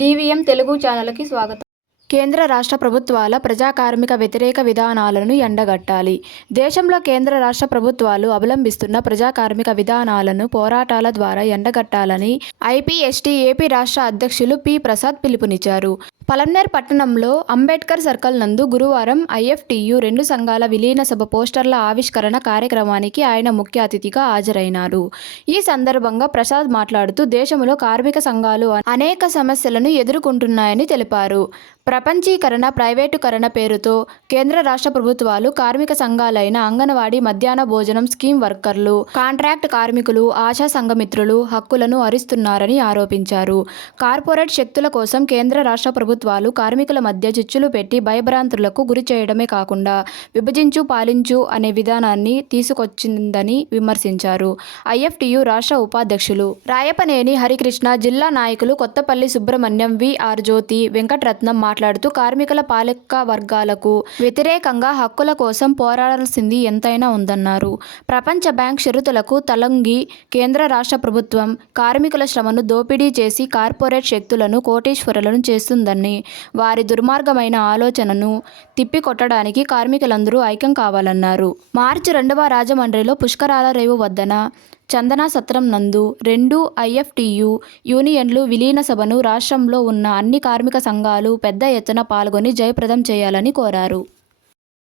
DVM Telugu ఛానల్కి స్వాగతం. కేంద్ర రాష్ట్ర ప్రభుత్వాల ప్రజా కార్మిక వ్యతిరేక విధానాలను ఎండగట్టాలి. దేశంలో కేంద్ర రాష్ట్ర ప్రభుత్వాలు అవలంబిస్తున్న ప్రజా కార్మిక విధానాలను పోరాటాల ద్వారా ఎండగట్టాలని ఐపీఎస్టీ ఏపీ రాష్ట్ర అధ్యక్షులు పి ప్రసాద్ పిలుపునిచ్చారు. పలమ్నేర్ పట్టణంలో అంబేద్కర్ సర్కిల్ నందు గురువారం ఐఎఫ్టియు రెండు సంఘాల విలీన సభ పోస్టర్ల ఆవిష్కరణ కార్యక్రమానికి ఆయన ముఖ్య అతిథిగా హాజరైనారు. ఈ సందర్భంగా ప్రసాద్ మాట్లాడుతూ దేశంలో కార్మిక సంఘాలు అనేక సమస్యలను ఎదుర్కొంటున్నాయని తెలిపారు. ప్రపంచీకరణ ప్రైవేటుకరణ పేరుతో కేంద్ర రాష్ట్ర ప్రభుత్వాలు కార్మిక సంఘాలైన అంగన్వాడీ మధ్యాహ్న భోజనం స్కీమ్ వర్కర్లు కాంట్రాక్ట్ కార్మికులు ఆశా సంఘమిత్రులు హక్కులను హరిస్తున్నారని ఆరోపించారు. కార్పొరేట్ శక్తుల కోసం కేంద్ర రాష్ట్ర ప్రభుత్వం ప్రభుత్వాలు కార్మికుల మధ్య చిచ్చులు పెట్టి భయభ్రాంతులకు గురి చేయడమే కాకుండా విభజించు పాలించు అనే విధానాన్ని తీసుకొచ్చిందని విమర్శించారు. ఐఎఫ్టియు రాష్ట్ర ఉపాధ్యక్షులు రాయపనేని హరికృష్ణ జిల్లా నాయకులు కొత్తపల్లి సుబ్రహ్మణ్యం విఆర్ జ్యోతి వెంకటరత్నం మాట్లాడుతూ కార్మికుల పాలక వర్గాలకు వ్యతిరేకంగా హక్కుల కోసం పోరాడాల్సింది ఎంతైనా ఉందన్నారు. ప్రపంచ బ్యాంక్ షరతులకు తలంగి కేంద్ర రాష్ట్ర ప్రభుత్వం కార్మికుల శ్రమను దోపిడీ చేసి కార్పొరేట్ శక్తులను కోటీశ్వరులను చేస్తుందని వారి దుర్మార్గమైన ఆలోచనను తిప్పికొట్టడానికి కార్మికులందరూ ఐక్యం కావాలన్నారు. మార్చి రెండవ రాజమండ్రిలో పుష్కరాల రేవు వద్దన చందన సత్రం నందు రెండు ఐఎఫ్టియు యూనియన్లు విలీన సభను రాష్ట్రంలో ఉన్న అన్ని కార్మిక సంఘాలు పెద్ద ఎత్తున పాల్గొని జయప్రదం చేయాలని కోరారు.